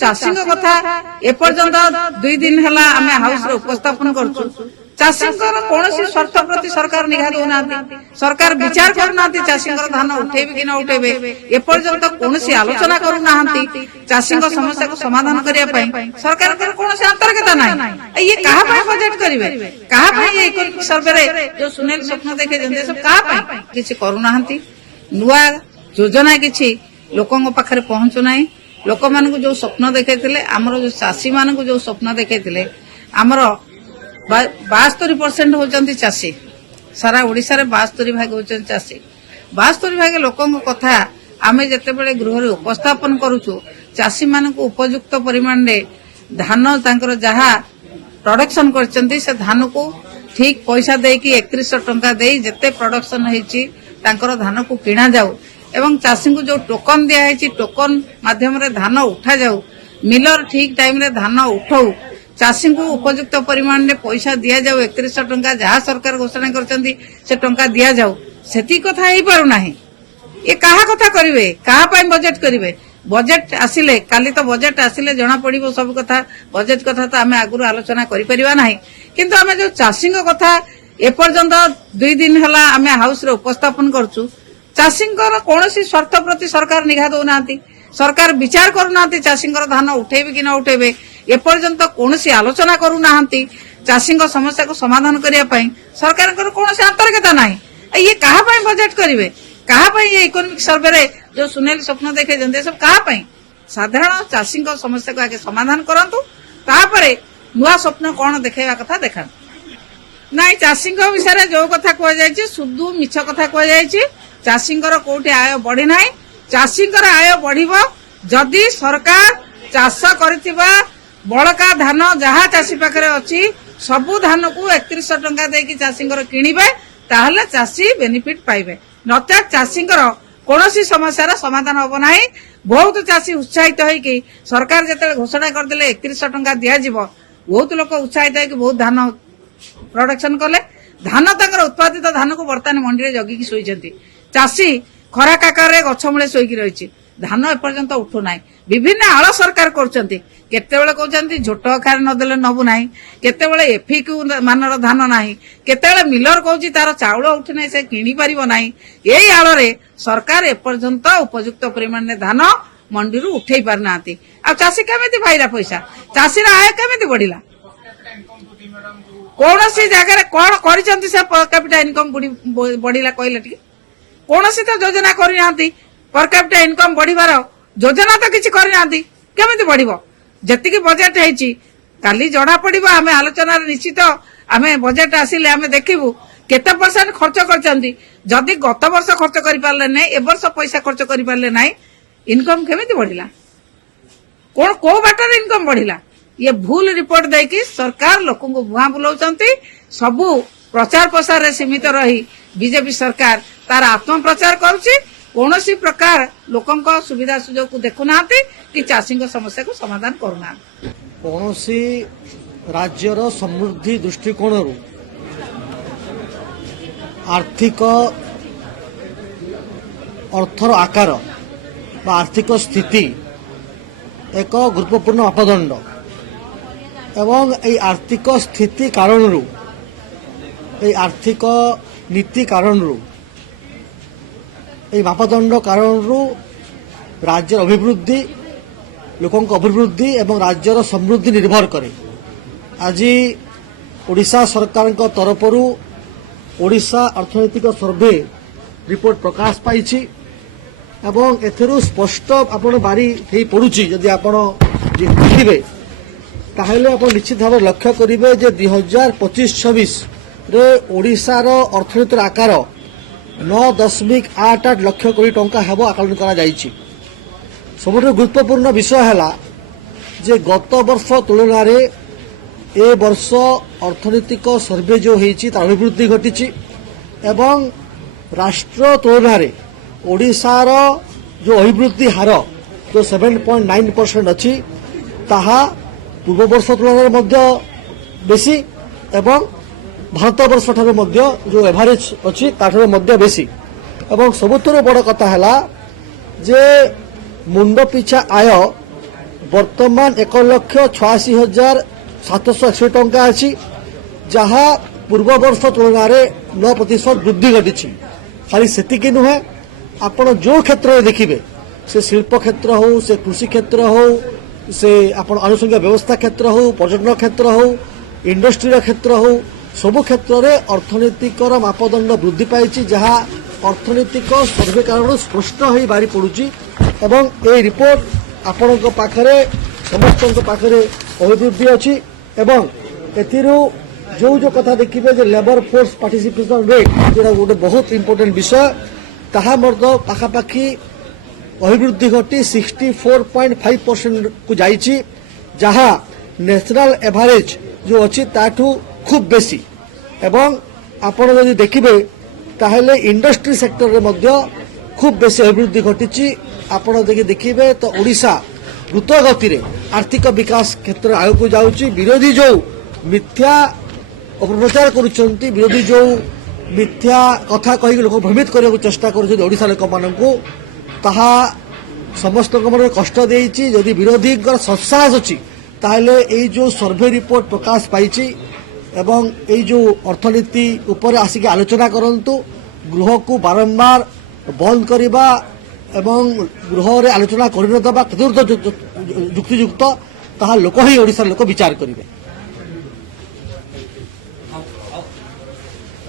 चाषी कथा एपर्यंत 2 दिन है आम हाउस उपस्थापन करूँ चाषी कौन स्वार्थ प्रति सरकार निघा दौना सरकार विचार करना चाषी धान उठेबे कि न उठेबे एपर्यंत कौन आलोचना करूना चाषी समस्या को समाधान करने सरकार कौन अंतर्गता ना ये कहा बजेट करेंगे कहा इकोनॉमिक सर्वे जो सुनील स्वप्न देखे सब कहा किसी करूना नुआ योजना किसी लोकों पाखे पहुंचुना लोक मान जो स्वप्न देखे आमर जो चाषी मान जो स्वप्न देखे आमर 72% होचंती चाषी सारा ओडिशा रे 72 भाग होचंती चाषी 72 भाग लोकों कथा आमे जते बेले गृह रे उपस्थापन करूछु चाषी मान को उपयुक्त परिमाण रे धान तांकर जहा प्रोडक्शन करचंती से धान को ठीक पैसा दे कि 3100 टंका दे जते प्रोडक्शन हेची तांकर धान को किना जाऊ एवं चाषी को जो टोकन दिया हेची टोकन माध्यम रे धान उठा जाऊ मिलर ठीक टाइम रे धान उठाऊ चाषी को उपयुक्त परिमाण में पैसा दि जाऊ 3100 टंका जहाँ सरकार घोषणा कर टंका दि जाऊ से कथा हो पारुना ये कहा कथा करेंगे कहा बजेट करेंगे बजेट आसिले काली तो बजेट आसिले जना पड़ो सब कथा बजेट कथा तो आम आगु आलोचना करना किंतु आम जो चाषी कथा एपर्यंत 2 दिन है आम हाउस उपस्थापन करूँ चाषी कौन स्वार्थ प्रति सरकार निघा दौना सरकार विचार करना चाषी धान उठेबे कि न उठेबे एपर्यंत कौन आलोचना करूना चाषी समस्या को समाधान करने सरकार कौन अंतर्गता ना ये कहा बजेट करेंगे कहा ये इकोनॉमिक सर्वे जो सुनील स्वप्न देखे सब कहा साधारण चाषी समस्या को आगे समाधान करंतु तापरे नुआ स्वप्न कौन देखा कथा देखा नाई चाषी विषय जो कथा कह सुधु मिछ कथा कह चाषी कोठी आय बढ़ी ना चाषी आय बढ़ जदि सरकार चाष कर बड़का धान जहाँ चाषी पाखे अच्छी सबू धान को 3100 टंका देकी चाषी किणवे ताहले चाषी बेनिफिट पाइबे नचेत चाषी कौन समस्या समाधान हम ना बहुत चाषी उत्साहित होगी सरकार जिते घोषणा करदे 3100 टंका दिज्व बहुत लोक उत्साहित होगी बहुत धान प्रोडक्शन कले धान तक उत्पादित धान को बर्तमान मंडी जगिकी शोचती चाषी खरा काकर गछ मूले शोक रही धान एपर्यंत उठुना विभिन्न आड़ सरकार करते कहते झोट आकार नदेले नबु ना केतेबेले एफिक्यू मानर धान ना केतेबेले मिलर कहूँ तार चाउल उठुना से किणी पारिबो ना यही आड़े सरकार एपर्यंत उपयुक्त परिमाण में धान मंडी उठे पारना आ चाषी केमिति पाइला पैसा चाषी आय केमिति बढ़िला कौन सी जगह कौन कर पर कैपिटा इनकम बढ़िला कहले कौन सी तो योजना करना पर कैपिटा इनकम बढ़िबार योजना तो किसी करना केमिति बढ़िबो जति बजेट है काली जना पड़ो आम आलोचना निश्चित आम बजेट आसिले आम देखू केते परसेंट खर्च करछंती जदि गत वर्ष खर्च कर पारले नै ए वर्ष पैसा खर्च कर पारले नै इनकम केमिति बढ़िला कोन को बाटर इनकम बढ़िला ये भूल रिपोर्ट देकी सरकार लोक को भुआ बुलाउछंती सबु प्रचार प्रसार रे सीमित रही बीजेपी सरकार तार आत्म प्रचार करुची कौन प्रकार लोकों सुविधा सुजोग को देखुना कि चाषी समस्या को समाधान करना कौन राज्यर समृद्धि दृष्टिकोण आर्थिक अर्थर आकार बा आर्थिक स्थिति एक गुरुत्वपूर्ण मापदंड एवं ये आर्थिक स्थिति कारण आर्थिक नीति कारण এই মাপদণ্ড কারণରୁ রাজ্যের অভিবৃদ্ধি লোকଙ୍କ অভিবৃদ্ধি এবং রাজ্যর সমৃদ্ধি নির্ভর করে আজি ওড়িশা সরকারଙ୍କ তরফରୁ ওড়িশা অর্থনৈতিক সর্ভে রিপোর্ট প্রকাশ পাইছি এবং এথেরু স্পষ্ট আপন বারি হেই পড়ুছি যদি আপন দেখিবে তাহলে আপন নিশ্চিত ভাবে লক্ষ্য করিবে যে 2025-26 রে ওড়িশার অর্থনীতির আকার 9.88 लक्ष कोटी टंका हेब आकलन करा जाइछि सबुठ गुरुत्वपूर्ण विषय है जे गत वर्ष तुलन ए वर्ष अर्थनैतिक सर्वे जो होती अभिवृद्धि घटी एवं राष्ट्र तुलन ओडिशार जो अभिवृद्धि हार जो 7.9% अच्छी ताहा पूर्व वर्ष तुलन बेसी एवं भारत वर्ष ठारे जो एवरेज अच्छी बेसी एवं सबुठ बड़ कथा है जे मुंड पिछा आय बर्तमान 1,86,761 टंका अच्छी जहाँ पूर्व वर्ष तुलन में 9% वृद्धि घटी खाली सेतिकी नुहे आपण जो क्षेत्र में देखिए से शिल्प क्षेत्र हो से कृषि क्षेत्र हो से आपण आनुषंगिक व्यवस्था क्षेत्र हो पर्यटन क्षेत्र हो इंडस्ट्री क्षेत्र हो सबु क्षेत्र में अर्थनैतिक मापदंड वृद्धि पाई जहाँ अर्थनैतिक सर्वे कारण स्पष्ट हो बारी पड़ुची एवं ये रिपोर्ट आपण पाखरे समस्त पाखरे अभिवृद्धि अच्छी एवं एथिरू जो कथा देखिए जे लेबर फोर्स पार्टिसिपेशन रेट जोड़ा गोटे बहुत इंपोर्टेंट विषय ताहा पाखापाखि अभिवृद्धि घटी 64.5% को जाइछि जहाँ नेशनल एवरेज जो अच्छी ताठू खूब बेसी एवं आपण यदि देखिए ताहले इंडस्ट्री सेक्टर रे मध्य खूब बेसी अभिवृद्धि घटी आपण देखिए तो ओडिशा द्रुत गति रे आर्थिक विकास क्षेत्र आगक जाउछि विरोधी जो मिथ्या अपप्रचार करुछंती विरोधी जो मिथ्या कथा कही लोक भ्रमित करने चेष्टा कर ओडिशा लोक मानू ताहा समस्त मन कष्ट देइछि यदि विरोधी सत्साहस अच्छी ताहले ये जो सर्वे रिपोर्ट प्रकाश पाई एवं ये जो अर्थनीति ऊपर आसिक आलोचना करंतु गृह को बारंबार बंद करवा एवं गृह रे आलोचना करनदबा केदुर युक्तियुक्त ताहा लोक ही ओडिशा लोक विचार करिवे।